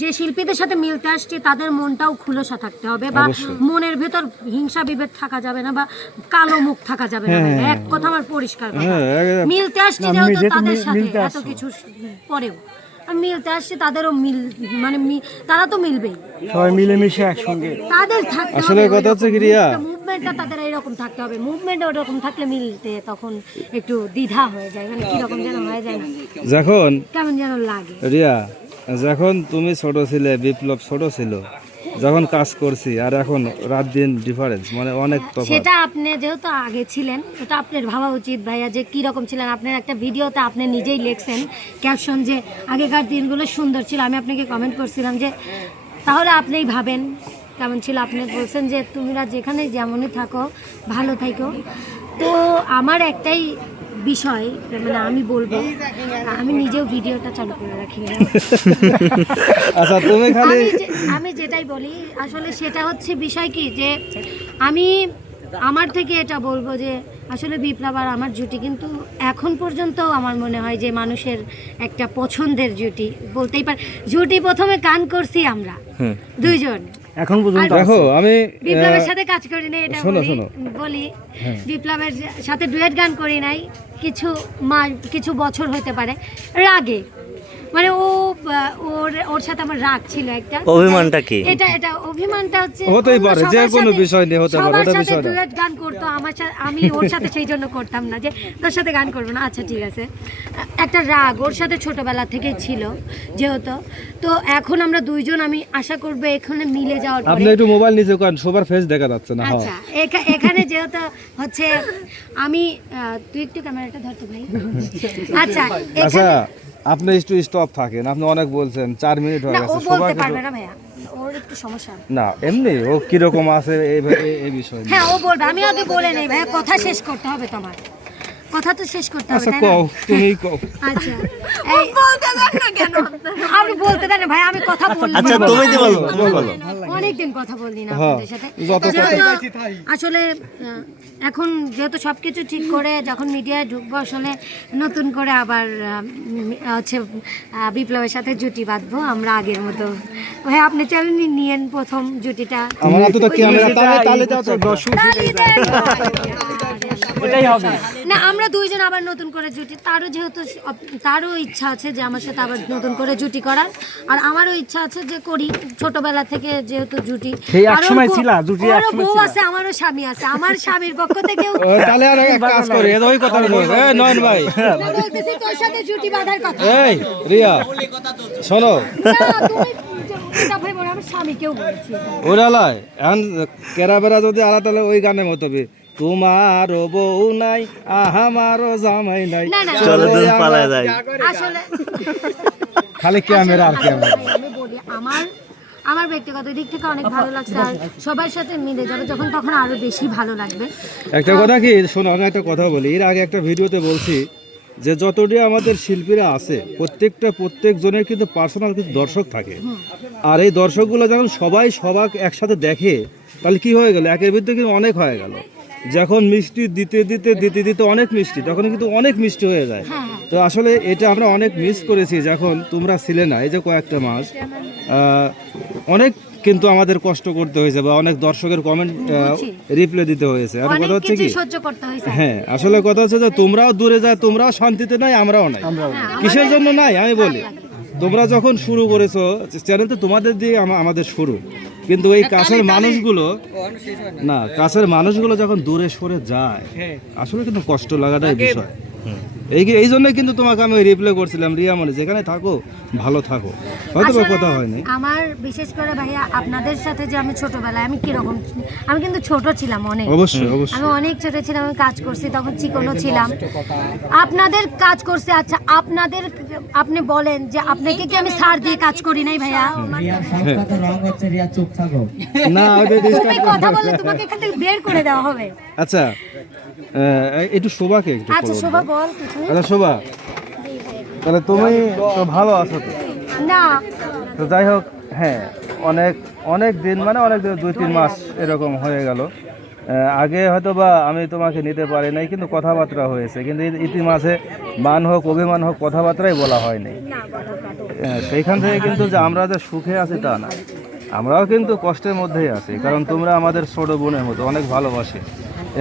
যে শিল্পীদের সাথে মিলতে আসছে তাদের মনটাও খুলসা থাকতে হবে, বা মনের ভেতর হিংসা বিভেদ থাকা যাবে না, বা কালো মুখ থাকা যাবে না। এক কথা আমার পরিষ্কার কথা, মিলতে আসছি যেহেতু তাদের সাথে এত কিছু পরেও মিলতে আসছে, তাদেরও মিল মানে তারা তো মিলবেই, সবাই মিলেমিশে একসঙ্গে তাদের থাকতে আসলে হবে। কথা হচ্ছে কি রিয়া, মুভমেন্টটা তাদের এরকম থাকতে হবে, মুভমেন্ট ওরকম থাকলে মিলতে তখন একটু দ্বিধা হয়ে যায়, মানে কিরকম যেন হয়ে যায় না, যখন কেমন যেন লাগে। রিয়া যখন তুমি ছোট ছিলে, বিপ্লব ছোট ছিল, যখন কাজ করছি আর এখন রাত দিন ডিফারেন্স, মানে অনেক তফাৎ। সেটা আপনি যেহেতু আগে ছিলেন, এটা আপনার ভাবা উচিত ভাইয়া, যে কি রকম ছিলেন। আপনার একটা ভিডিওতে আপনি নিজেই লিখছেন ক্যাপশন যে আগেকার দিনগুলো সুন্দর ছিল। আমি আপনাকে কমেন্ট করছিলাম যে তাহলে আপনিই ভাবেন কেমন ছিল। আপনি বলছেন যে তোমরা যেখানে যেমনই থাকো ভালো থাকো। তো আমার একটাই বিষয়, মানে আমি বলবো, আমি নিজেও ভিডিওটা চালু করে রাখি না। আচ্ছা তুমি খালি আমি যেটাই বলি আসলে সেটা হচ্ছে বিষয় কি, যে আমি আমার থেকে এটা বলবো যে আসলে বিপ্লব আর আমার জুটি কিন্তু এখন পর্যন্ত আমার মনে হয় যে মানুষের একটা পছন্দের জুটি বলতেই পারে। জুটি প্রথমে গান করছি আমরা দুইজন, এখন পর্যন্ত দেখো আমি বিপ্লবের সাথে কাজ করি না, এটা শোনো, বলি শোনো। বলি বিপ্লবের সাথে ডুয়েট গান করি নাই কিছু বছর হতে পারে রাগে, মানে ওর সাথে আমার রাগ ছিল একটা। অভিমানটা কি? এটা অভিমানটা হচ্ছে হতেই পারে, যে সবার কোনো সাথে- বিষয় নিয়ে হতে পারে, সবার ওটা সাথে বিষয় না। ডুয়েট গান করতো আমার সাথে, আমি ওর সাথে সেই জন্য করতাম না যে তোর সাথে গান করবো না। আচ্ছা ঠিক আছে, একটা রাগ ওর সাথে ছোটবেলা থেকে ছিল যেহেতু। তো এখন আমরা দুইজন, আমি আশা করবো এখানে মিলে যাওয়ার আপনি পরে। একটু মোবাইল নিচে করেন, সবার ফেস দেখা যাচ্ছে না। হ্যাঁ আচ্ছা এখানে যেহেতু হচ্ছে আমি তুই একটু ক্যামেরাটা ধরতো ভাই। আচ্ছা আচ্ছা আপনি একটু স্টপ থাকেন, আপনি অনেক বলছেন, 4 মিনিট হয়ে না, ও গেছে, বলতে সবার পারবে না ভাইয়া, ওর একটু সমস্যা। না এমনি ও কিরকম আছে এই বিষয় নিয়ে। হ্যাঁ ও বলবে, আমি আগে বলে নেই ভাইয়া, কথা শেষ করতে হবে তোমার, কথা তো শেষ করতে হবে আচ্ছা তাই না? কও, তুমিই কও। আচ্ছা এই বলতে দেন না কেন আপনি বলতে দেন না ভাই, আমি কথা বললাম। আচ্ছা তুমি দি বলো, তুমি বলো। অনেকদিন কথা বললি না হ্যাঁ, আপনাদের সাথে। যত যেহেতু আসলে এখন যেহেতু সবকিছু ঠিক করে যখন মিডিয়ায় ঢুকবো, আসলে নতুন করে আবার হচ্ছে বিপ্লবের সাথে জুটি বাঁধবো আমরা আগের মতো। ভাই আপনি চ্যালেঞ্জ নিয়েন প্রথম জুটিটা। আমার হাতে তো ক্যামেরা, তালে দাও তো দর্শক। তালি দেন। এটাই হবে। না আমরা দুইজন আবার নতুন করে জুটি, তারও যেহেতু তারও ইচ্ছা আছে যে আমার সাথে আবার নতুন করে জুটি করার, আর আমারও ইচ্ছা আছে যে করি, ছোটবেলা থেকে যেহেতু জুটি। সেই আর ওর একসময় বউ- ছিলা, জুটি ওরও একসময় বউ ছিলা। আছে, আমারও স্বামী আছে, আমার স্বামীর পক্ষ থেকেও তাহলে আর এক কাজ করি, ওই কথা বল। এই নয়ন ভাই, না বলতেছি তোর সাথে জুটি বাঁধার কথা। এই রিয়া শোনো, না তুমি এটা ভাই বলো, আমার স্বামীকেও বলছি। ওরালাই এখন কেরা বেড়া যদি আলাদা হলে ওই গানের মতো হবে, তোমারও বউ নাই আমারও জামাই নাই, না, না। চলো দুজন পালায় যাই। আসলে খালি ক্যামেরা আর ক্যামেরা। আমি বলি আমার ব্যক্তিগত দিক থেকে অনেক ভালো লাগছে, আর সবার সাথে মিলে যাবে যখন, তখন আরো বেশি ভালো লাগবে। একটা কথা কি শোনো, আমি একটা কথা বলি, এর আগে একটা ভিডিওতে বলছি যে যতটি আমাদের শিল্পীরা আছে প্রত্যেকজনের কিন্তু পার্সোনাল কিছু দর্শক থাকে, আর এই দর্শকগুলো যখন সবাই একসাথে দেখে, তাহলে কি হয়ে গেল, একের ভিতরে কিন্তু অনেক হয়ে গেল। যখন মিষ্টি দিতে দিতে অনেক মিষ্টি, তখন কিন্তু অনেক মিষ্টি হয়ে যায়। তো আসলে এটা আমরা অনেক মিস করেছি যখন তোমরা ছিলে না, এই যে কয়েকটা মাস অনেক কিন্তু আমাদের কষ্ট করতে হয়েছে, বা অনেক দর্শকের কমেন্ট রিপ্লাই দিতে হয়েছে। আর অনেক কথা হচ্ছে কিছু কি, সহ্য করতে হয়েছে। হ্যাঁ আসলে কথা হচ্ছে যে তোমরাও দূরে যায়, তোমরাও শান্তিতে নাই, আমরাও নাই। কিসের জন্য নাই আমি বলি, তোমরা যখন শুরু করেছো চ্যানেল, তো তোমাদের দিয়ে আমাদের শুরু, কিন্তু এই কাছের মানুষগুলো যখন দূরে সরে যায়, আসলে কিন্তু কষ্ট লাগাটাই বিষয়। এই জন্যই কিন্তু তোমাকে আমি রিপ্লাই করছিলাম, রিয়া মানে যেখানে থাকো ভালো থাকো, হয়তো বা আসলে কথা হয়নি। আমার বিশেষ করে ভাইয়া আপনাদের সাথে যে আমি ছোটবেলায় আমি কিরকম, আমি কিন্তু ছোট ছিলাম অনেক, অবশ্যই অবশ্যই। আমি অনেক ছোট ছিলাম, আমি কাজ করছি তখন চিকনও ছিলাম, আপনাদের কাজ করছি। আচ্ছা আপনি বলেন যে আপনাকে কি আমি সার দিয়ে কাজ করি নাই ভাইয়া? না তুমি কথা বললে তোমাকে এখান থেকে বের করে দেওয়া হবে। আচ্ছা একটু শোভাকে একটু আচ্ছা follow শোভা দাও। বল কিছু। আচ্ছা শোভা, তাহলে তুমি তো ভালো আছো তো? না তো যাই হোক, হ্যাঁ অনেক দিন, মানে অনেক দিন 2-3 মাস এরকম হয়ে গেল। আগে হয়তো বা আমি তোমাকে নিতে পারি নাই, কিন্তু কথাবার্তা হয়েছে, কিন্তু ইতিমাঝে মান হোক অভিমান হোক কথাবার্তাই বলা হয়নি। সেইখান থেকে কিন্তু যে আমরা যে সুখে আছি তা না, আমরাও কিন্তু কষ্টের মধ্যেই আছি, কারণ তোমরা আমাদের ছোট বোনের মতো অনেক ভালোবাসে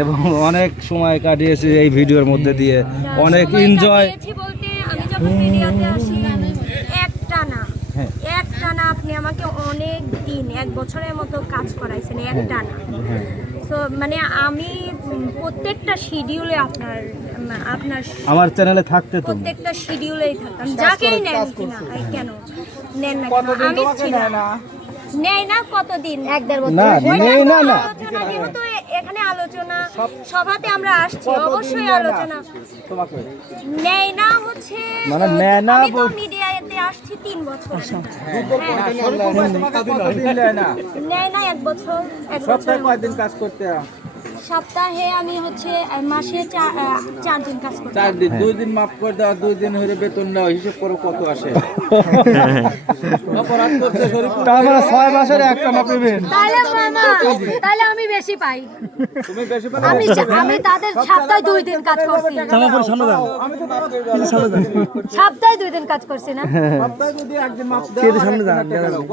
এবং অনেক সময় কাটিয়েছি এই ভিডিওর মধ্যে দিয়ে, অনেক এনজয়। বলতে আমি যখন মিডিয়াতে আসি একটানা হ্যাঁ। আপনি আমাকে অনেক দিন 1 বছরের মতো কাজ করাইছেন একটানা। তো মানে আমি প্রত্যেকটা শিডিউলে আপনার আমার চ্যানেলে থাকতে তুমি প্রত্যেকটা শিডিউলেই থাকতাম, যাকেই নেন কিনা কেন নেন না কেন, আমি ছিলাম নেই না কতদিন 1-1.5 বছর না, নেই না, না। আলোচনা যেহেতু এখানে আলোচনা সভাতে আমরা আসছি, অবশ্যই আলোচনা নেই না হচ্ছে মানে নেয় না আমি তো মিডিয়াতে আসছি 3 বছর। নেই না 1 বছর। সপ্তাহে আমি হচ্ছে মাসে 4 দিন কাজ করি। 4 দিন, 2 দিন মাফ করে দাও, 2 দিন হলে বেতন দাও, হিসেব করো কত আসে। অপরাধ করতে শরীর তারপরে 6 মাসের একটা না পেমেন্ট। তাহলে আমি বেশি পাই। তুমি বেশি আমি তাদের সপ্তাহে 2 দিন কাজ করছি। সপ্তাহে 2 দিন কাজ করছি না। সপ্তাহে যদি একদিন মাফ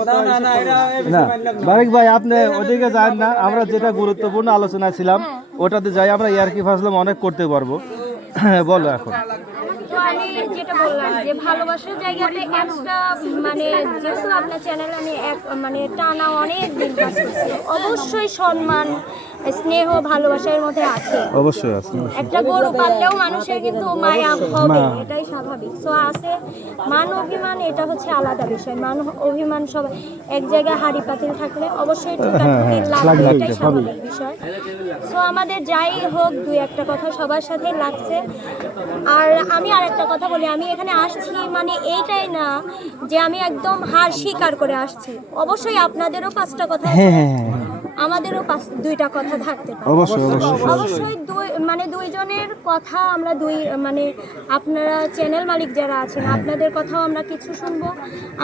দাও, না না এরা না বারিক ভাই, আপনি ওদিকে যান না, আমরা যেটা গুরুত্বপূর্ণ আলোচনা ছিলাম ওটাতে যাই, আমরা ইয়ার্কি ফাজলাম অনেক করতে পারবো। বলো এখন। তো আমি যেটা বললাম যে ভালোবাসার জায়গাতে একটা মানে যেহেতু আপনার চ্যানেল আমি মানে টানা অনেক দিন কাজ করছি, অবশ্যই সম্মান স্নেহ ভালোবাসার মধ্যে আছে। অবশ্যই আছে। একটা গরু পাললেও মানুষের কিন্তু মায়া হবে, এটাই স্বাভাবিক। সো আছে মান অভিমান, এটা হচ্ছে আলাদা বিষয়। মান অভিমান সব এক জায়গায় হাড়ি পাতিল থাকলে অবশ্যই ঠোকাঠুকি লাগবে, এটাই স্বাভাবিক বিষয়। সো আমাদের যাই হোক 2-1টা কথা সবার সাথে লাগছে। আর আমি আর একটা কথা বলি, আমি এখানে আসছি মানে এইটাই না যে আমি একদম হার স্বীকার করে আসছি। অবশ্যই আপনাদেরও 5টা কথা আছে, আমাদেরও 2টা কথা থাকতে পারে। অবশ্যই মানে 2 জনের কথা আমরা মানে আপনারা চ্যানেল মালিক যারা আছেন আপনাদের কথাও আমরা কিছু শুনবো,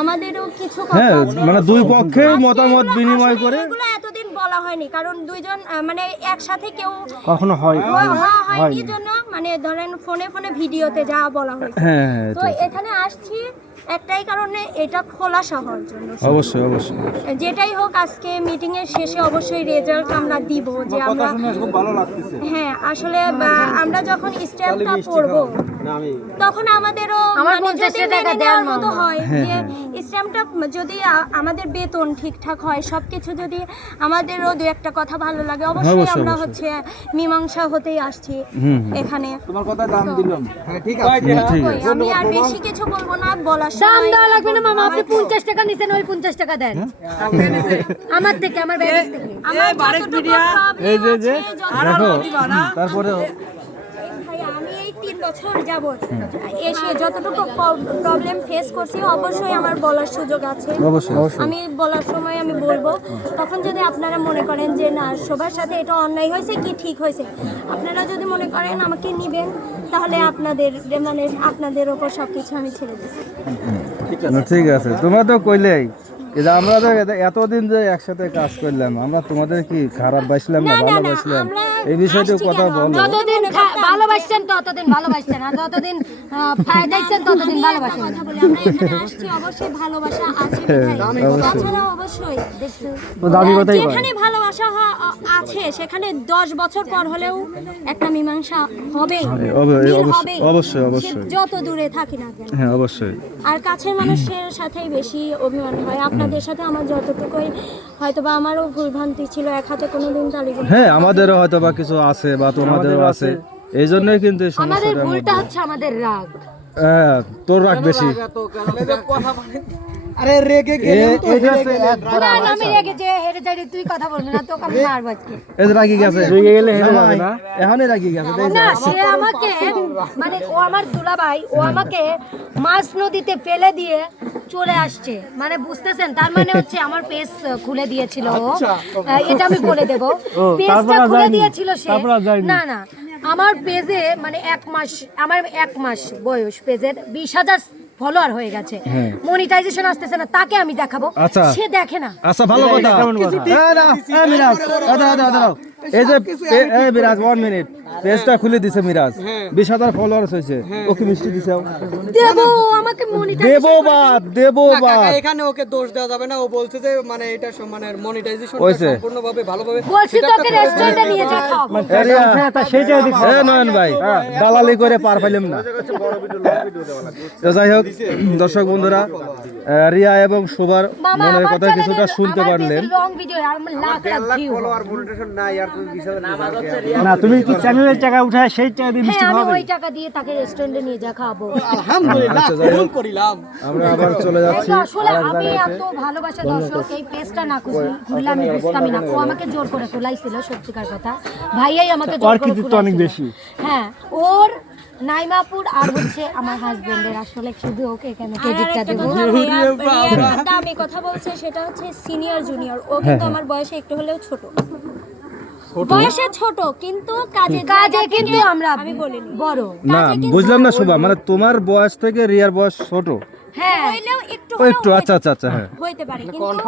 আমাদেরও কিছু কথা আছে। মানে 2 পক্ষের মতামত বিনিময় করে এগুলো এতদিন বলা হয়নি, কারণ 2 জন মানে একসাথে কেউ কখনো হয়নি জন্য মানে ধরেন ফোনে ভিডিওতে যা বলা হয়েছে। তো এখানে আসছি একটাই কারণে, এটা খোলাসা হওয়ার জন্য। অবশ্যই যেটাই হোক আজকে মিটিং এর শেষে অবশ্যই রেজাল্ট আমরা দিব যে আমরা খুব ভালো লাগতেছে। হ্যাঁ আসলে আমরা যখন স্ট্যাম্পটা পড়বো তখন আমাদেরও মানে যদি মেনে নেওয়ার মতো হয় যে স্ট্যাম্পটা যদি আমাদের বেতন ঠিকঠাক হয়, সবকিছু যদি আমাদেরও 2-1টা কথা ভালো লাগে, অবশ্যই আমরা হচ্ছে মীমাংসা হতেই আসছি এখানে। তোমার কথা দাম দিলাম। হ্যাঁ ঠিক আছে। আমি আর বেশি কিছু বলবো না, বলার দাম দেওয়া লাগবে না মামা, আপনি 50 টাকা নিছেন, ওই 50 টাকা দেন আমার থেকে, আমার ব্যাগ থেকে। আমার যতটুকু এই যে দেখো তারপরে আমি এই 3 বছর যাবত এসে যতটুকু প্রবলেম ফেস করছি অবশ্যই আমার বলার সুযোগ আছে। আমি বলার সময় আমি বলবো, তখন যদি আপনারা মনে করেন যে না সবার সাথে এটা অন্যায় হয়েছে কি ঠিক হয়েছে, আপনারা যদি মনে করেন আমাকে নিবেন, তাহলে আপনাদের ওপর সবকিছু আমি ছেড়ে দিচ্ছি। ঠিক আছে, তোমরা তো কইলেই যে আমরা তো এতদিন যে একসাথে কাজ করলাম, আমরা তোমাদের কি খারাপ বাসলাম না ভালোবাসলাম, এই বিষয়টা কথা বলো। যতদিন ভালোবাসছেন ততদিন ভালোবাসছেন, আর যতদিন ফায়দাইছেন ততদিন ভালোবাসেন। কথা বলি আমরা এখানে আসছি অবশ্যই ভালোবাসা আছে, তাছাড়া অবশ্যই যেখানে ভালোবাসা আছে সেখানে 10 বছর পর হলেও একটা মীমাংসা হবেই, অবশ্যই যত দূরে থাকি না কেন। হ্যাঁ অবশ্যই। আর কাছের মানুষের সাথেই বেশি অভিমান হয়। আপনাদের সাথে আমার যতটুকুই হয়তোবা আমারও ভুলভ্রান্তি ছিল, এক হাতে কোনোদিন তালি। হ্যাঁ আমাদেরও হয়তোবা কিছু আছে বা তোমাদেরও আছে, এই জন্যই কিন্তু আমাদের ভুলটা হচ্ছে আমাদের রাগ। হ্যাঁ তোর রাগ বেশি। আরে রেগে গেলে না আমি রেগে যে হেরে যাই, তুই কথা বলবি না, তোকে আমি মারব আজকে। এই রাগি গেছে, রেগে গেলে হেরে যাবে না, এখনই রাগি গেছে। না সে আমাকে মানে ও আমার দুলাভাই, ও আমাকে মাছ নদীতে ফেলে দিয়ে চলে আসছে, মানে বুঝতেছেন, তার মানে হচ্ছে আমার পেজ খুলে দিয়েছিল ও, এটা আমি বলে দেব। পেজটা খুলে দিয়েছিল সে, না আমার পেজে মানে 1 মাস বয়স, পেজের 20,000 ফলোয়ার হয়ে গেছে, মনিটাইজেশন আসতেছে না, তাকে আমি দেখাবো, সে দেখে না। আচ্ছা ভালো কথা। এই যে এই মিরাজ 1 মিনিট পেজটা খুলে দিছে মিরাজ 20,000 ফলোয়ার্স হয়েছে ওকে মিষ্টি দিছে দেবো আমাকে মনিটাইজেশন দেবো বাদ এখানে ওকে দোষ দেওয়া যাবে না, ও বলছে যে মানে এটা মানে মনিটাইজেশন হয়েছে। সম্পূর্ণভাবে ভালোভাবে বলছি তোকে রেস্টুরেন্টে নিয়ে যা খাওয়াবো। সেইটাই দেখো। নয়ন ভাই দালালি করে পার পাইলাম না। তো যাই হোক দর্শক বন্ধুরা, রিয়া এবং শোভার মনের কথা কিছুটা শুনতে পারলেন। লং ভিডিও আর লাখ লাখ ভিউ। না তুমি কি চ্যানেলের টাকা উঠায় সেই টাকা দিয়ে মিষ্টি হ্যাঁ আমি খাওয়াবে? ওই টাকা দিয়ে তাকে রেস্টুরেন্টে নিয়ে যা খাওয়াবো। আলহামদুলিল্লাহ কবুল করিলাম। আমরা আবার চলে যাচ্ছি কিন্তু আসলে আমি এত ভালোবাসা দর্শক এই পেজটা না খুললে আমি বুঝতামই না। ও আমাকে জোর করে খোলাইছিল, সত্যিকার কথা ভাইয়াই আমাকে জোর ওর করে কৃতিত্ব অনেক খোলাইছিল। বেশি। হ্যাঁ ওর নাইমাপুর আর হচ্ছে আমার হাজবেন্ডের, আসলে শুধু ওকে কেন ক্রেডিটটা দেবো। আমি কথা বলছে সেটা হচ্ছে সিনিয়র জুনিয়র, ও কিন্তু আমার বয়সে একটু হলেও ছোট, বয়সে ছোট কিন্তু কাজে কিন্তু আমরা আমি বলিনি বড়। না বুঝলাম না শোভা, মানে তোমার বয়স থেকে রিয়ার বয়স ছোট? হ্যাঁ হইলেও একটু ও একটু আচ্ছা আচ্ছা আচ্ছা হ্যাঁ হইতে পারে কিন্তু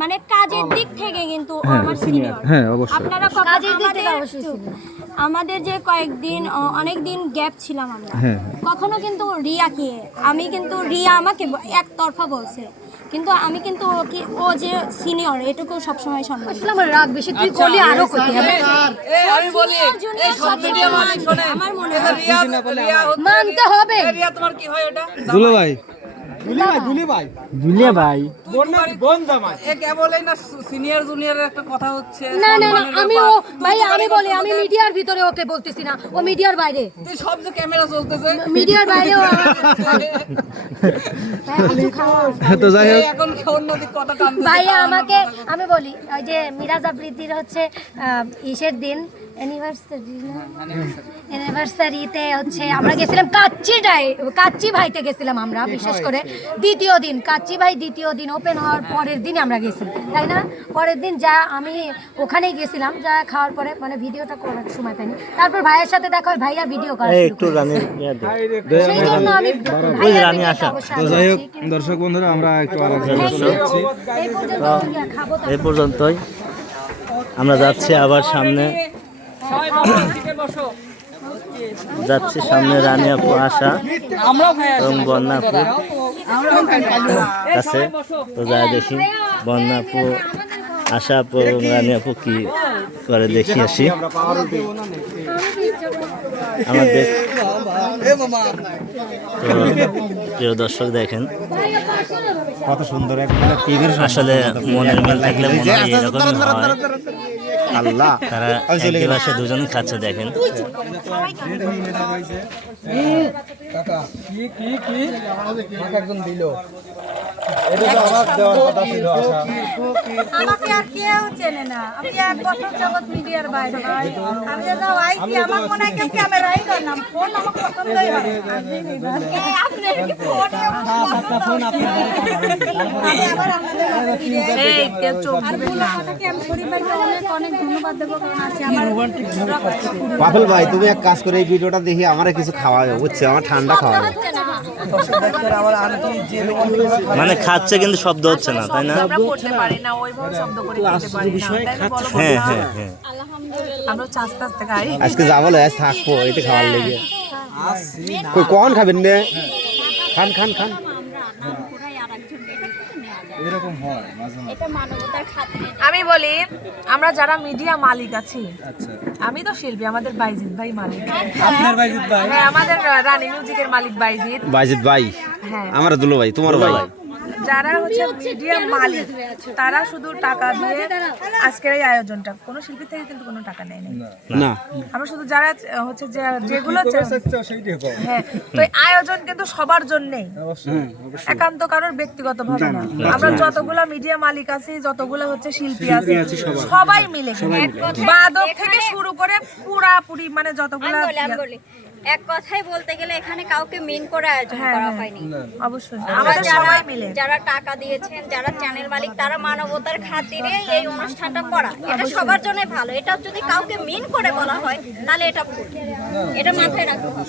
মানে কাজের দিক থেকে কিন্তু ও আমার সিনিয়র। হ্যাঁ অবশ্যই। আপনারা কাজের দিক থেকে আমাদের অবশ্যই senior। আমাদের যে কয়েকদিন অনেক দিন গ্যাপ ছিলাম আমরা, হ্যাঁ। কখনো কিন্তু রিয়াকে আমি কিন্তু রিয়া আমাকে একতরফা বলছে, কিন্তু আমি কিন্তু ও যে সিনিয়র এটুকু সবসময় সম্মান করি। আসলে আমার রাগ বেশি, তুই করলে আরো করতে হবে। আমি বলি এই সব মিডিয়া মালিক শুনে আমার মনে হয় মানতে হবে। রিয়া তোমার কি হয় এটা? দুলো ভাই দুলে ভাই বোন জামাই এ কেবলই না সিনিয়র জুনিয়রের একটা কথা হচ্ছে। না না না আমি ও ভাই আমি বলি আমি মিডিয়ার ভিতরে ওকে বলতেছি না, ও মিডিয়ার বাইরে। তুই সব যে ক্যামেরা চলতেছে মিডিয়ার বাইরে ও তো যাই হোক এখন অন্যদিক কথা টানতে ভাইয়া আমাকে আমি বলি ওই যে মিরাজ আবৃত্তির হচ্ছে ইসের দিন অ্যানিভার্সারিতে হচ্ছে আমরা গেছিলাম কাচ্চি ভাইতে গেছিলাম আমরা, বিশেষ করে দ্বিতীয় দিন কাচ্চি ভাই, দ্বিতীয় দিন ওপেন হওয়ার পরের দিন আমরা গেছিলাম, তাই না? পরের দিন যা আমি ওখানেই গেছিলাম, যা খাওয়ার পরে মানে ভিডিওটা করার সময় পাইনি। তারপর ভাইয়ের সাথে দেখা হয়, ভাইয়া ভিডিও করা এই শুরু একটু করে। রানী সেই জন্য আমি ভাইয়ার রানী ভিডিওটা আসা। অবশ্যই তো যাই হোক আছি। দর্শক বন্ধুরা, আমরা একটু আলাদা Thank চলে you. যাচ্ছি। এই পর্যন্ত খাবো তো। এই পর্যন্তই। আমরা যাচ্ছি আবার সামনে, যাচ্ছি সামনে রানী আপু আশা এবং বন্যা আপু কাছে। তো যা দেখি বন্যা আপু, আশা আপু এবং রানী আপু কি করে দেখি আসি আমাদের। তো প্রিয় দর্শক দেখেন কত সুন্দর একটা টিভির আসলে মনের মিল থাকলে মনে হয় এরকমই হয়। আল্লাহ তারা এক গ্লাসে দুজন খাচ্ছে দেখেন। একজন দিল আমাকে আর কেউ চেনে না, আমি 1 বছর জগৎ মিডিয়ার বাইরে। আমি যখন আইছি আমার মনে হয় কেউ ক্যামেরাই করলাম, ফোন আমার পছন্দই হয়। আপনি কি ফোনে আমি শরীফ ভাইকে অনেক অনেক ধন্যবাদ দেবো, কারণ আছে আমার পাফল ভাই, তুমি এক কাজ করে এই ভিডিওটা দেখি আমার কিছু খাওয়াবে, বুঝছো? আমার ঠান্ডা খাওয়াবে। মানে খাচ্ছে কিন্তু শব্দ হচ্ছে না, তাই না? করতে পারি না ওইভাবে শব্দ করে খেতে পারি না, তাই বলো। হ্যাঁ হ্যাঁ হ্যাঁ। আমরা আস্তে আস্তে খাই। আজকে যাবো আজ থাকবো এটা খাওয়ার লেগে। কই কোন খাবেন নে? খান খান খান। আমি বলি আমরা যারা মিডিয়া মালিক আছি, আমি তো শিল্পী, আমাদের বাইজিৎ ভাই মালিক। আপনার বাইজিৎ ভাই? হ্যাঁ, আমাদের রানী মিউজিকের মালিক বাইজিৎ। বাইজিৎ ভাই, হ্যাঁ, আমার দুলো ভাই, তোমার ভাই। যারা হচ্ছে মিডিয়া মালিক তারা শুধু টাকা দিয়ে আজকের এই আয়োজনটা, কোনো শিল্পী থেকে কিন্তু কোনো টাকা নেয়নি। না আমরা শুধু যারা হচ্ছে যেগুলো হ্যাঁ, তো এই আয়োজন কিন্তু সবার জন্যই, একান্ত কারোর ব্যক্তিগত ভাবে না। আমরা যতগুলা মিডিয়া মালিক আছি, যতগুলা হচ্ছে শিল্পী আছি, সবাই মিলে বাদক থেকে শুরু করে পুরাপুরি মানে যতগুলা এক কথাই বলতে গেলে এখানে কাউকে মিন করে আয়োজন হ্যাঁ, করা হ্যাঁ। হয়নি। অবশ্যই আমরা আমাদের সবাই মিলে যারা টাকা দিয়েছেন, যারা চ্যানেল মালিক, তারা মানবতার খাতিরে এই অনুষ্ঠানটা করা, এটা সবার জন্য ভালো। এটা যদি কাউকে মিন করে বলা হয় তাহলে এটা ভুল, এটা মাথায় রাখতে হবে।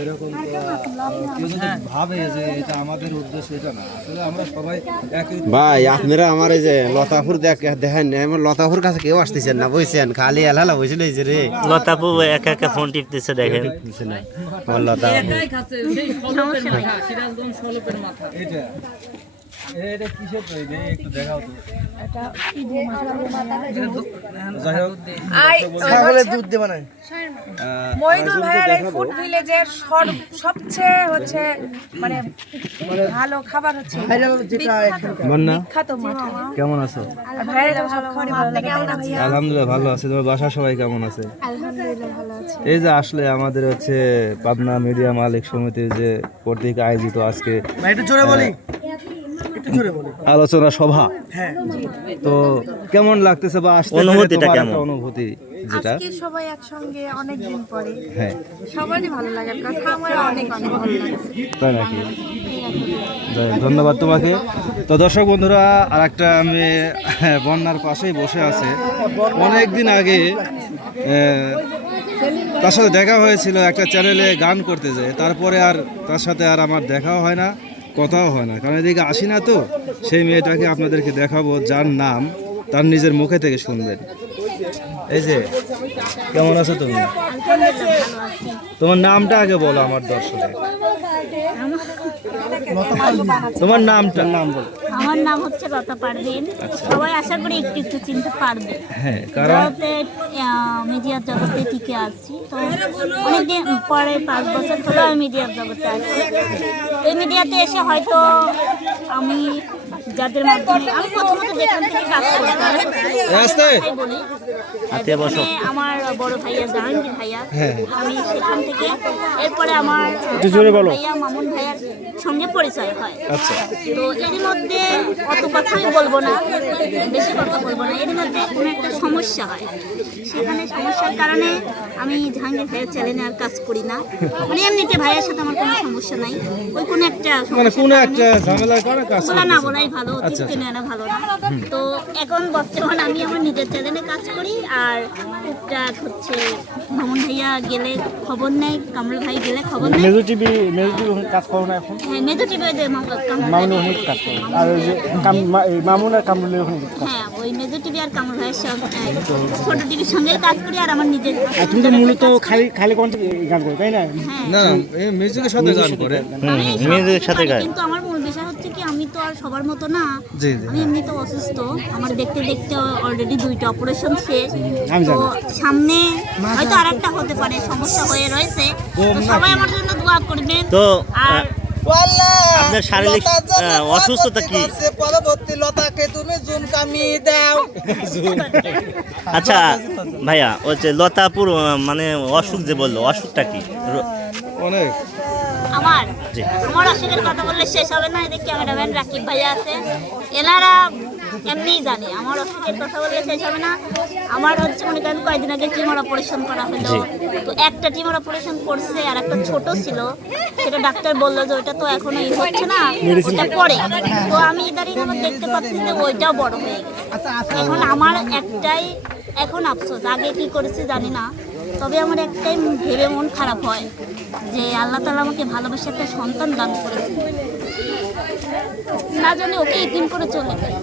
এরকম কেউ যদি ভাবে যে এটা আমাদের উদ্দেশ্য, এটা না, আসলে আমরা সবাই একই। ভাই আপনারা আমার এই যে লতাপুর দেখেন, আমার লতাপুর কাছে কেউ আসতেছেন না, বুঝছেন, খালি এলালা বসে লইছে রে। লতাপু একা একা ফোন টিপতেছে দেখেন। আমার লতা একাই খাচ্ছে সেই সলপের মাথা, সিরাজগঞ্জ সলপের মাথা। এটা এটা কিসের তৈরি একটু দেখাও তো। যাই হোক, ছাগলের দুধ দিয়ে বানায় মইদুল ভাইয়ের এই ফুড ভিলেজের সবচেয়ে হচ্ছে মানে ভালো খাবার হচ্ছে মান্না বিখ্যাত মাঠা। কেমন আছো? ভাইয়ের সবখানে ভালো লাগে। ভাইয়া আলহামদুলিল্লাহ ভালো আছে। তোমার বাসা সবাই কেমন আছে? আলহামদুলিল্লাহ ভালো আছে। এই যে আসলে আমাদের হচ্ছে পাবনা মিডিয়া মালিক সমিতির যে কর্তৃক আয়োজিত আজকে আলোচনা সভা, তো কেমন লাগতেছে বা আসতে পেরে অনুভূতিটা তোমার কেমন? একটা অনুভূতি যেটা, আজকে সবাই একসঙ্গে অনেক দিন পরে, হ্যাঁ সবারই ভালো লাগার কথা, আমার অনেক অনেক ভালো লাগছে। তাই নাকি? যাই হোক, ধন্যবাদ তোমাকে। তো দর্শক বন্ধুরা, আর একটা আমি বন্যার পাশেই বসে আছে, অনেক দিন আগে তার সাথে দেখা হয়েছিল একটা চ্যানেলে গান করতে যায়, তারপরে আর তার সাথে আর আমার দেখাও হয় না, কথাও হয় না, কারণ এদিকে আসি না। তো সেই মেয়েটাকে আপনাদেরকে দেখাবো, যার নাম তার নিজের মুখে থেকে শুনবেন। এই যে, কেমন আছো তুমি? তোমার নামটা আগে বলো আমার দর্শকে। তোমার নামটা নাম বলো। আমার নাম হচ্ছে লতা পারভিন। সবাই আশা করি একটু একটু চিনতে পারবে। হ্যাঁ, কারণ মিডিয়ার জগতে টিকে আসছি, তো অনেকদিন পরে 5 বছর হলো আমি মিডিয়ার জগতে আসছি। এই মিডিয়াতে এসে হয়তো আমি যাদের মাধ্যমে আমি প্রথমত যেখান থেকে কাজ করতাম বলি, আমার বড় ভাইয়া জাহাঙ্গীর ভাইয়া, আমি সেখান থেকে এরপরে আমার ভাইয়া মামুন ভাইয়ার সঙ্গে পরিচয় হয়। তো এর মধ্যে অত কথা আমি বলবো না, বেশি কথা বলবো না, এর মধ্যে কোনো একটা সমস্যা হয়, সেখানে সমস্যার কারণে আমি জাহাঙ্গীর ভাইয়ের চ্যানেলে আর কাজ করি না। মানে এমনিতে ভাইয়ের সাথে আমার কোনো সমস্যা নাই, ওই কোনো একটা ঝামেলা করে কাজ ওগুলো না বলাই ভালো, অতীত নেওয়া ভালো না। তো এখন বর্তমানে আমি আমার নিজের চ্যানেলে কাজ করি, আর টুকটাক হচ্ছে মামুন ভাইয়া গেলে খবর নেয়, কামরুল ভাই গেলে খবর নেয়। মেজো টিভি কাজ করো না এখন? হ্যাঁ, মেজো টিভি মামুন কাজ করে, আর ওই যে মামুন আর কামরুলের ওখানে কাজ করে। হ্যাঁ, ওই মেজো টিভি আর কামরুল ভাইয়ের সঙ্গে, ছোট টিভির সঙ্গে কাজ করি, আর আমার নিজের। আর তুমি তো মূলত খালি কোন গান করো, তাই না? না, এই মিউজিকের সাথে গান করে। মিউজিকের সাথে গায়। কিন্তু আমার মূল বিষয় হচ্ছে কি, আমি তো আর সবার মতো না, জি, আমি এমনিতে অসুস্থ, আমার দেখতে দেখতে অলরেডি 2টা অপারেশন শেষ, আমি তো জানি। সামনে হয়তো আরেকটা হতে পারে, সমস্যা হয়ে রয়েছে, তো সবাই আমার জন্য দোয়া করবেন। তো আর আপনার শারীরিক অসুস্থতা কি? পরবর্তী লতাকে তুমি জুন কামি দাও। আচ্ছা ভাইয়া, ওই যে লতাপুর মানে অসুখ যে বললো, অসুখটা কি? অনেক আমার জি। আমার অসুখের কথা বললে শেষ হবে না, এদের ক্যামেরাম্যান রাকিব ভাইয়া আছে, এনারা এমনিই জানে আমার অসুখের কথা বললে শেষ হবে না। আমার হচ্ছে মনে করেন কয়েকদিন আগে টিউমার অপারেশন করা হলো, তো একটা টিউমার অপারেশন করছে, আর একটা ছোট ছিল, সেটা ডাক্তার বললো যে ওইটা তো এখনো হচ্ছে না, ওটা পরে। তো আমি ইদারিং আমার দেখতে পাচ্ছি যে ওইটাও বড় হয়ে গেছে। এখন আমার একটাই এখন আফসোস, আগে কি করেছি জানি না, তবে আমার একটাই ভেবে মন খারাপ হয় যে আল্লাহ তাআলা আমাকে ভালোবাসে একটা সন্তান দান করেছে, না জানি ওকে ইতিম করে চলে যায়।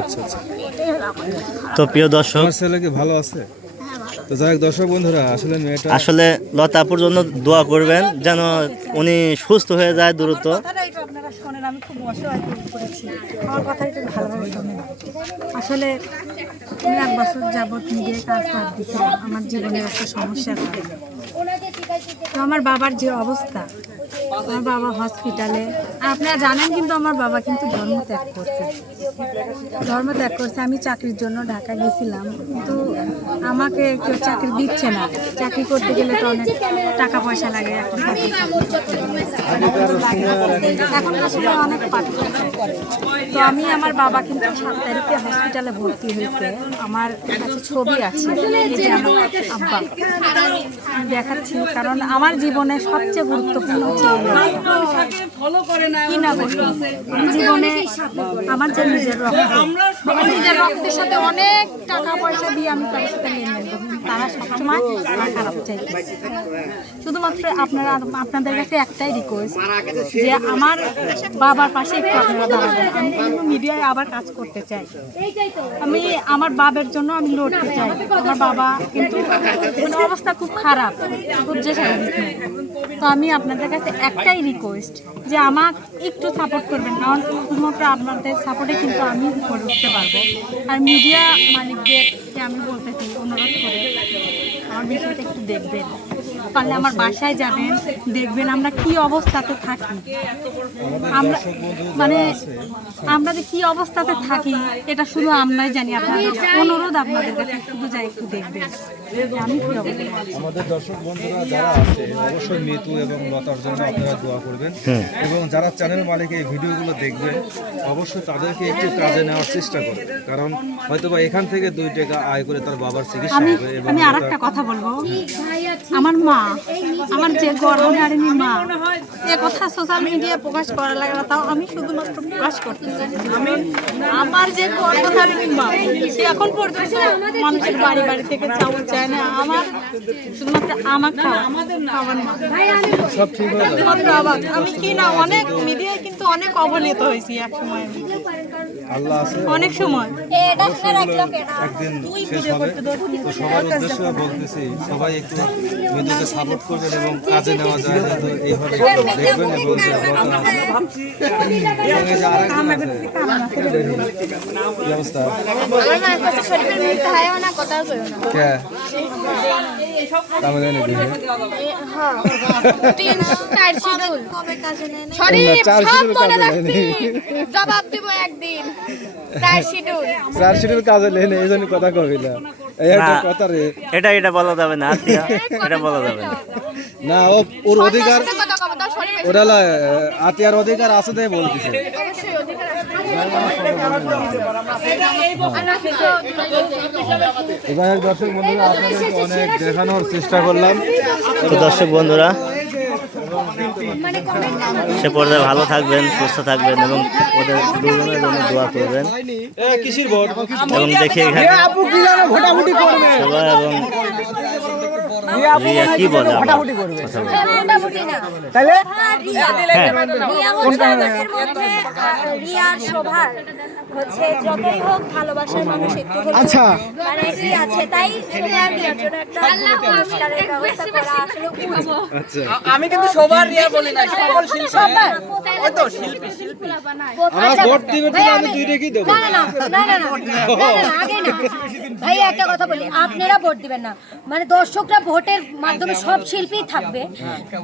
আচ্ছা আচ্ছা। এটাই হলো আমার কাছে খারাপ। তো প্রিয় দর্শক, আমার ছেলে কি ভালো আছে? হ্যাঁ, ভালো। তো যাই হোক দর্শক বন্ধুরা, আসলে মেয়েটা আসলে লতাপুর জন্য দোয়া করবেন যেন উনি সুস্থ হয়ে যায় দ্রুত। কথাটা একটু আপনারা শোনেন, আমি খুব অসহায় হয়ে পড়েছি, আমার কথা একটু ভালোভাবে শোনেন। আসলে আমি 1 বছর যাবৎ মিডিয়ায় কাজ বাদ দিয়েছিলাম আমার জীবনের একটা সমস্যার কারণে। তো আমার বাবার যে অবস্থা, আমার বাবা হসপিটালে, আপনারা জানেন, কিন্তু আমার বাবা কিন্তু ধর্ম ত্যাগ করছে। আমি চাকরির জন্য ঢাকা গেছিলাম, কিন্তু আমাকে কেউ চাকরি দিচ্ছে না। চাকরি করতে গেলে তো অনেক টাকা পয়সা লাগে, একটা এখন আসলে অনেক পাঠ করতে হয়। তো আমি আমার বাবা কিন্তু 7 তারিখে হসপিটালে ভর্তি হয়েছে। আমার কাছে ছবি আছে, এই যে আমার আব্বা আমি দেখাচ্ছি, কারণ আমার জীবনে সবচেয়ে গুরুত্বপূর্ণ হচ্ছে এই লোকটা। কি না বলি, আমার জীবনে আমার যে নিজের রক্ত, আমার নিজের রক্তের সাথে অনেক টাকা পয়সা দিয়ে আমি তাদের সাথে লেনদেন করি, তারা সবসময় আমার খারাপ চাইছে। শুধুমাত্র আপনাদের কাছে একটাই রিকোয়েস্ট যে আমার বাবার পাশে একটু আপনারা দাঁড়াবেন। আমি কিন্তু মিডিয়ায় আবার কাজ করতে চাই, আমি আমার বাবার জন্য আমি লড়তে চাই। আমার বাবা কিন্তু অবস্থা খুব খারাপ, খুব যে তো আমি আপনাদের কাছে একটাই রিকোয়েস্ট যে আমাকে একটু সাপোর্ট করবেন, কারণ শুধুমাত্র আপনাদের সাপোর্টে কিন্তু আমি করে উঠতে পারবো। আর মিডিয়া মালিকদেরকে আমি বলতে চাই, অনুরোধ করে আমার বিষয়টা একটু দেখবেন, পারলে আমার বাসায় যাবেন, দেখবেন আমরা কি অবস্থাতে থাকি, আমরা মানে আমরা যে কি অবস্থাতে থাকি এটা শুধু আমরাই জানি। আপনাদের অনুরোধ আপনাদের কাছে শুধু যাই একটু দেখবেন আমি কি অবস্থায় আছি। আমাদের দর্শক বন্ধুরা যারা আছে অবশ্যই মিতু এবং লতার জন্য আপনারা দোয়া করবেন, এবং যারা চ্যানেল মালিক এই ভিডিওগুলো দেখবেন অবশ্যই তাদেরকে একটু কাজে নেওয়ার চেষ্টা করবেন, কারণ হয়তোবা এখান থেকে 2 টাকা আয় করে তার বাবার চিকিৎসা হবে। এবং আমি আরেকটা কথা বলবো, আমার মা, আমার যে গর্ভধারিণী মা, এ কথা সোশ্যাল মিডিয়ায় প্রকাশ করা লাগে না, তাও আমি শুধুমাত্র প্রকাশ করতেছি। আমি আমার যে গর্ভধারিণী মা, সে এখন পর্যন্ত মানুষের বাড়ি বাড়ি থেকে চাউল চায় না, আমার শুধুমাত্র আমার খাবার মা সব ঠিক হয়ে যাবে। শুধুমাত্র আবার আমি কি না অনেক মিডিয়ায় কিন্তু অনেক অবহেলিত হয়েছি এক সময়, আল্লাহ আছে, অনেক সময়। একদিন শেষ হবে। তো সবার উদ্দেশ্যে বলতেছি সবাই একটু মিতুকে সাপোর্ট করবেন এবং কাজে নেওয়া যায় তো এইভাবে দেখবেন। এবং যে লতা আছে এবং এই যে আরেকজন আছে, কি অবস্থা? কে? তাহলে নাকি? জবাব দিব একদিন। 4 শিডিউল কাজে লেনে এই জন্য কথা কইলা, এই একটা কথা রে। এটা বলা যাবে না, আত্মীয় এটা বলা যাবে না। না ওর অধিকার, ওরা আতিয়ার অধিকার আছে তাই বলতেছে। এবার দর্শক বন্ধুরা আপনাদেরকে অনেক দেখানোর চেষ্টা করলাম। তো দর্শক বন্ধুরা সে পর্যায়ে ভালো থাকবেন, সুস্থ থাকবেন এবং ওদের দুজনের জন্য দোয়া করবেন। কিসির ভোট? এবং দেখি এখানে সবাই এবং রিয়া কি বলে কথা বলে। তাহলে রিয়ার শোভার হচ্ছে যতই হোক ভালোবাসার মানুষ একটু আচ্ছা মানে কি আছে, তাই রিয়ার জন্য একটা পুরস্কারের ব্যবস্থা করা আসলে উচিত। আমি কিন্তু সবার রিয়া বলি না, সকল শিল্পী। ওই তো শিল্পী আমার ভোট দিবেন না, আমি 2 টাকাই দেব। আগে না ভাই একটা কথা বলি, আপনারা ভোট দিবেন না মানে দর্শকরা ভোটের মাধ্যমে সব শিল্পী থাকবে,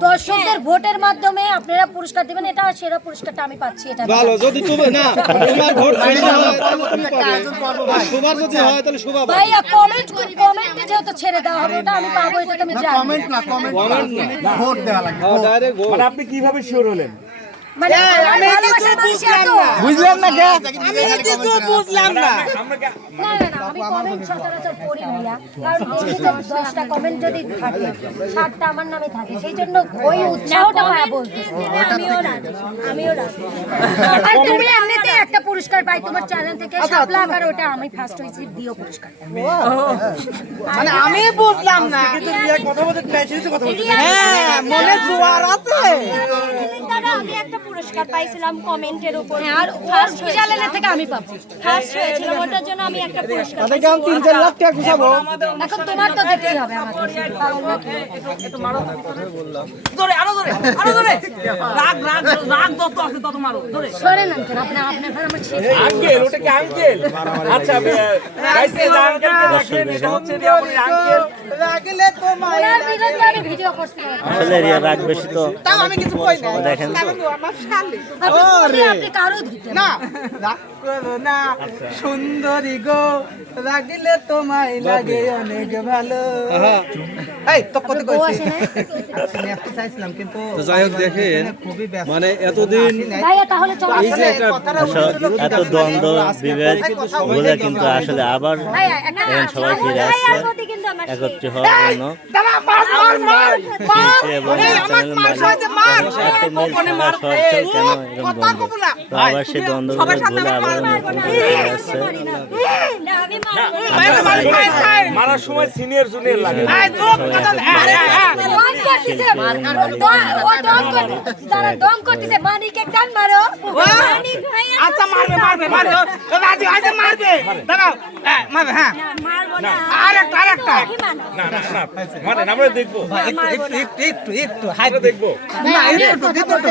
দর্শকদের ভোটের মাধ্যমে আপনারা পুরস্কার দিবেন, এটা সেরা পুরস্কারটা আমি পাচ্ছি। এটা ভালো, যদি তুমি না তোমার ভোট সবার যদি হয় তাহলে শোভা পাবে। ভাইয়া কমেন্টে যেহেতু ছেড়ে দেওয়া হবে ওটা আমি পাবো, এটা তো আমি জানি। কমেন্ট না ভোট দেওয়া লাগবে। Direct vote. মানে আপনি কিভাবে শিওর হলেন? মানে আমি ভালোবাসার মানুষ এত। বুঝলেন না কে? আমি কিছু বুঝলাম না। না আমি কমেন্ট সচরাচর পড়ি ভাইয়া, কারণ বেশি তো 10টা কমেন্ট যদি থাকে 7টা আমার নামে থাকে, সেই জন্য ওই উৎসাহটা পাওয়া বলতেছি। আমিও রাজি। আর তুমি এমনিতে একটা পুরস্কার পাই তোমার চ্যানেল থেকে, শাপলা আর ওটা আমি ফার্স্ট হয়েছি, দিও পুরস্কার। মানে আমি বুঝলাম না, কিন্তু রিয়া কথা বলতে চাইছে কথা বলতে। হ্যাঁ, মনে জোয়ার আছে। দাদা আমি একটা পুরস্কার পাইছিলাম কমেন্টের উপর, আর ফার্স্ট চ্যানেলের থেকে আমি পাবো, ফার্স্ট হয়েছিলাম, ওটার জন্য আমি একটা পুরস্কার পাইছি। তাহলে 3-4 লাখ টাকা গুছাবো। এখন তোমার তো দিতেই হবে আমাকে, পাগল নাকি? জোরে আরো জোরে আরো জোরে। রাগ রাগ রাগ যত আছে তত মারো জোরে। সরে না কেন আপনি আপনার আমার ছেলে আঙ্কেল, ওটা কি আঙ্কেল? আচ্ছা গাইস, এই আঙ্কেলকে দেখেন, এটা হচ্ছে রিয়া বলি আঙ্কেল। রাগলে তো ওনার বিরুদ্ধে আমি ভিডিও করছি। আসলে রিয়া রাগ বেশি তো তাও আমি কিছু কই না। দেখেন আমার আপনি বলি, আপনি কারো দিতে না রাগ করো না সুন্দরী গো রাগিলে তোমায় লাগে অনেক ভালো এই তো কত কইছি আমি একটু চাইছিলাম কিন্তু তো যাই হোক দেখেন খুবই ব্যস্ত মানে এতদিন ভাইয়া তাহলে চলো এই যে একটা এত দ্বন্দ্ব বিভেদ বলে কিন্তু আসলে আবার ভাইয়া একটা এখন সবাই ফিরে আসছে ভাইয়ার প্রতি কিন্তু আমার একত্রে হওয়ার জন্য এবং চ্যানেল মালিক এত মিল থাকা সত্ত্বেও কেন এরকম দ্বন্দ্ব তো আবার সেই দ্বন্দ্বগুলো ভুলে আবার নতুন করে ফিরে আসছে মারার সময় সিনিয়র জুনিয়র লাগে দম করতেছে মানিক একদম মারো মানিক ভাইয়া আচ্ছা মারবে মারবে মারবে রাজি হইছে মারবে দাঁড়াও মারবে হ্যাঁ মারবো না আরেকটা আরেকটা না না না মানে আমরা দেখবো একটু হাই দেখবো না একটু দিত তো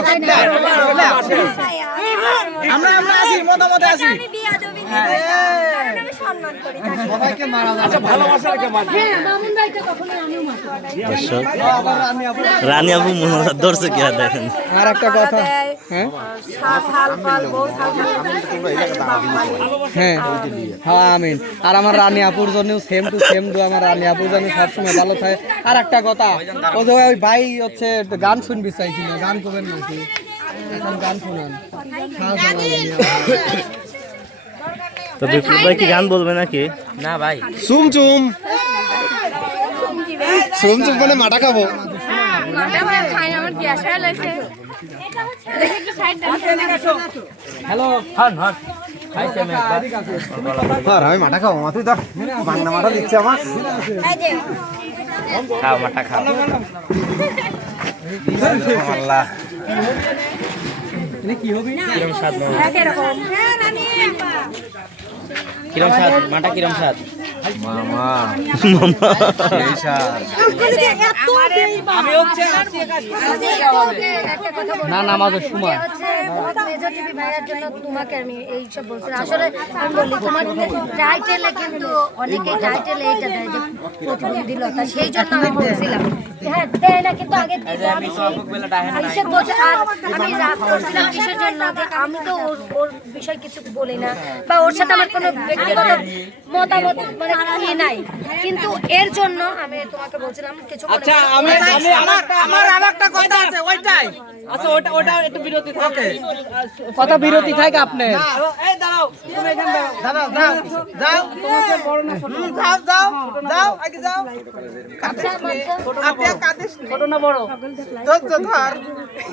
আমরা আমরা আসি মতামতে আসি আমি বিয়া দেবি কারণ আমি সম্মান করি তাকে। সবাইকে মারা যাবে আচ্ছা ভালোবাসা রেখে মার হ্যাঁ মামুন ভাইকে কখনো আমিও মারবো না। দর্শক রানী আপু মনোজাত ধরছে কি আর দেখেন আর একটা কথা হ্যাঁ সাল পাল বউ সাল হ্যাঁ হ্যাঁ আমিন আর আমার রানী আপুর জন্য সেম টু সেম দু আমার রানী আপুর জন্য সবসময় ভালো থাকে আর একটা কথা ও যে ওই ভাই হচ্ছে গান শুনবি চাইছিল গান করবেন নাকি এখন গান শুনান তো বিপ্লব ভাই কি গান বলবে নাকি চুম চুম চুম চুম মানে মাটা খাবো হ্যালো আর আমি মাটা খাবো মা তুই তো বাংলা মাটা দিচ্ছে আমার খাও মাটা খাও আল্লাহ কিরম স্বাদ মাটা কিরম স্বাদ মামা এই স্বাদ না না আমাদের সময় মেজর টিভি ভাইয়ের জন্য তোমাকে আমি এইসব বলছি আসলে আমি বলি তোমার টাইটেলে কিন্তু অনেকেই টাইটেলে এইটা দেয় যে প্রতিবন্ধীলতা সেই জন্য আমি বলছিলাম হ্যাঁ দেয় না কিন্তু আগে দিত আমি কিসের বলছে আর আমি রাগ করছিলাম কিসের জন্য যে আমি তো ওর বিষয় কিছু বলি না বা ওর সাথে আমার কোনো ব্যক্তিগত মতামত মানে কি নাই কিন্তু এর জন্য আমি তোমাকে বলছিলাম কিছু আচ্ছা আমি আমার আরেকটা কথা আছে ওইটাই আচ্ছা ওটা একটু বিরতি থাকে কথা বিরতি থাকে আপনি এই দাঁড়াও তুমি এখানে দাঁড়াও যাও যাও তোমাকে বড় না যাও যাও যাও আগে যাও আচ্ছা আপনি কাঁদিস ছোট না বড় ধর ধর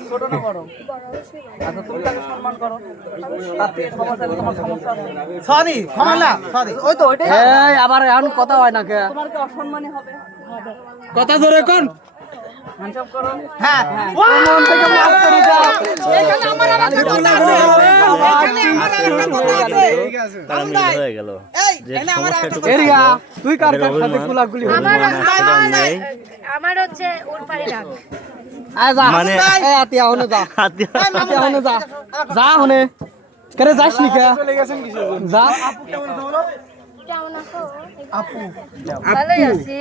ছোট না বড় আচ্ছা তুমি তাকে সম্মান করো তাতে সমস্যা তোমার সমস্যা সরি ক্ষমা সরি ওই তো ওইটাই এই আবার এখন কথা হয় না কে তোমার কি অসম্মানী হবে কথা জোরে কোন হ্যাঁ ও মন থেকে মাফ করে দাও এখানে আমার আরেকটা কথা আছে এখানে আমার আরেকটা কথা আছে ঠিক আছে তারা মিল হয়ে গেল যে সমস্যাটুকু এরিয়া তুই কার কার সাথে কুলাকুলি আমার হচ্ছে ওর পারে রাগ মানে এই আতিয়া হনে যা আতিয়া হনে যা যা হনে করে যাস নি কে চলে গেছেন কিসের জন্য যা আপু কেমন আছো আপু ভালোই আছি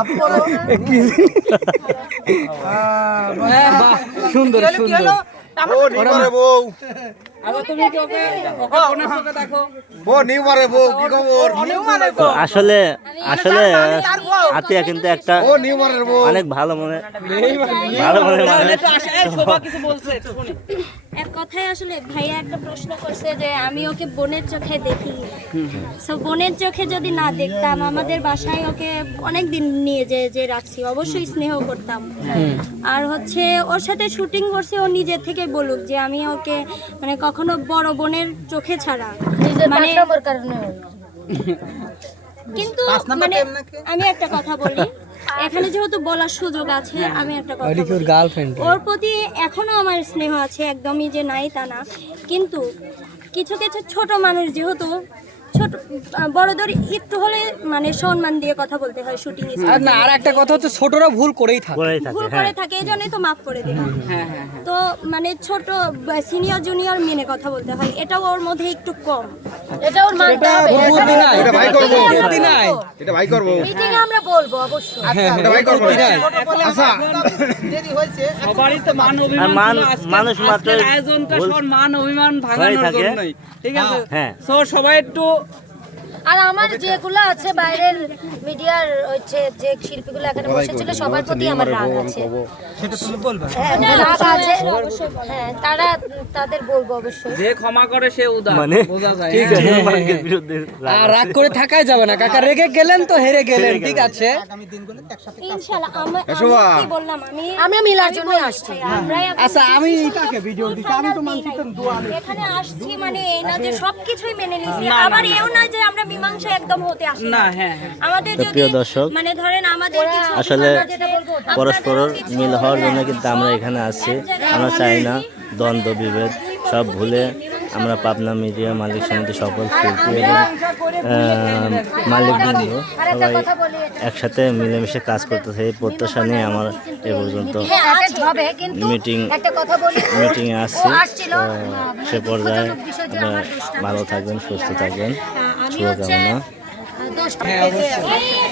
আপু বলো কি সুন্দর সুন্দর ও নিবারে বউ আচ্ছা তুমি কি ওকে কোনে চোখে দেখো ও নিবারে বউ কি খবর তো আসলে আসলে আতিয়া কিন্তু একটা ও নিবারের বউ অনেক ভালো মনে কিছু বলছে এক কথায় আসলে ভাইয়া একটা প্রশ্ন করছে যে আমি ওকে বোনের চোখে দেখি সো বোনের চোখে যদি না দেখতাম আমাদের বাসায় ওকে অনেক দিন নিয়ে যে রাখছি অবশ্যই স্নেহ করতাম আর হচ্ছে ওর সাথে শুটিং করছে ও নিজের থেকে বলুক যে আমি ওকে মানে কখনো বড় বোনের চোখে ছাড়া মানে কারণে কিন্তু মানে আমি একটা কথা বলি এখানে যেহেতু বলার সুযোগ আছে আমি একটা কথা বলি। গার্লফ্রেন্ড ওর প্রতি এখনো আমার স্নেহ আছে একদমই যে নাই তা না কিন্তু কিছু কিছু ছোট মানুষ যেহেতু ছোট বড়দের একটু হলে মানে সম্মান দিয়ে কথা বলতে হয় শুটিং আর না, আর একটা কথা হচ্ছে ছোটরা ভুল করেই থাকে। ভুল করে থাকে এই জন্যই তো মাফ করে দিলাম। তো মানে ছোট সিনিয়র জুনিয়র মেনে কথা বলতে হয়, এটা ওর মধ্যে একটু কম। এটা ওর মানতে হবে। বুদ্ধি নাই, এটা ভাই করবো, বুদ্ধি নাই। এটা ভাই করবো, মিটিং এ আমরা বলবো অবশ্যই। এটা ভাই করবো। আচ্ছা দেরি হয়েছে। সবারই তো মান আর অভিমান মান ছিল। আজকের- মানুষ মাত্র আজকের আয়োজনটা ভুল সবার মান অভিমান ভাঙানোর থাকে। জন্যই, ঠিক আছে? হ্যাঁ। তো সবাই একটু আর আমার যেগুলো আছে বাইরের মিডিয়ার হচ্ছে যে শিল্পীগুলো এখানে বসেছিল সবার প্রতি আমার রাগ আছে। সেটা তুমি বলবে। হ্যাঁ, রাগ আছে। হ্যাঁ, তারা তাদের বলবো অবশ্যই। যে ক্ষমা করে সে উদার, মানে বোঝা যায়। ঠিক আছে। মালিকের বিরুদ্ধে আর রাগ করে থাকাই যাবে না কাকা, রেগে গেলেন তো হেরে গেলেন, ঠিক আছে? ইনশাআল্লাহ শোভা। কি বললাম আমি মিলার জন্যই আসছি। আমরাই আচ্ছা আমি তাকে ভিডিও দিচ্ছি, আমি তো মানছি তো দোয়া নেই। এখানে আসছি মানে এই না যে সবকিছুই মেনে নিছি, আবার এও না যে আমরা মীমাংসা একদম হতে আসি না, না। হ্যাঁ, আমাদের তো যদি প্রিয় দর্শক, মানে ধরেন আমাদের কিছু আসলে আমরা যেটা বলবো, পরস্পর আপনাদেরও কিছু মিল হওয়ার জন্য কিন্তু আমরা এখানে আসছি। আমরা চাই না দ্বন্দ্ব বিভেদ সব ভুলে আমরা পাবনা মিডিয়া মালিক সমিতি সকল শিল্পী এবং মালিকবৃন্দ সবাই একসাথে মিলেমিশে কাজ করতেছে এই প্রত্যাশা নিয়ে আমার এ পর্যন্ত হ্যাঁ, attached হবে, কিন্তু মিটিং একটা কথা বলি, মিটিংয়ে আসছি। ও আসছিল, তো সে পর্যায়ে আপনারা ভালো থাকবেন, সুস্থ থাকবেন, আমি হচ্ছে শুভকামনা। দোষটা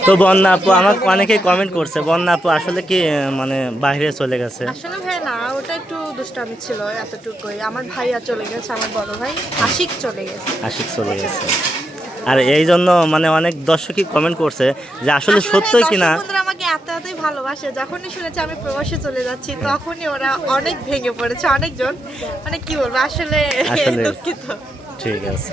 তো বন্যা আপু আমাকে অনেকেই কমেন্ট করছে, বন্যা আপু আসলে কি মানে বাইরে চলে গেছে? আসলে ভাই না, ওটা একটু দুষ্টামি ছিল এতটুকুই। আমার ভাইয়া চলে গেছে, আমার বড় ভাই আশিক চলে গেছে। আশিক চলে গেছে। আর এই জন্য মানে অনেক দর্শকই কমেন্ট করছে যে আসলে সত্যই কিনা। দর্শক বন্ধুরা আমাকে এতই ভালোবাসে, যখনই শুনেছে আমি প্রবাসে চলে যাচ্ছি তখনই ওরা অনেক ভেঙে পড়েছে, অনেকজন। মানে কি বলবো, আসলে আসলে দুঃখিত। ঠিক আছে।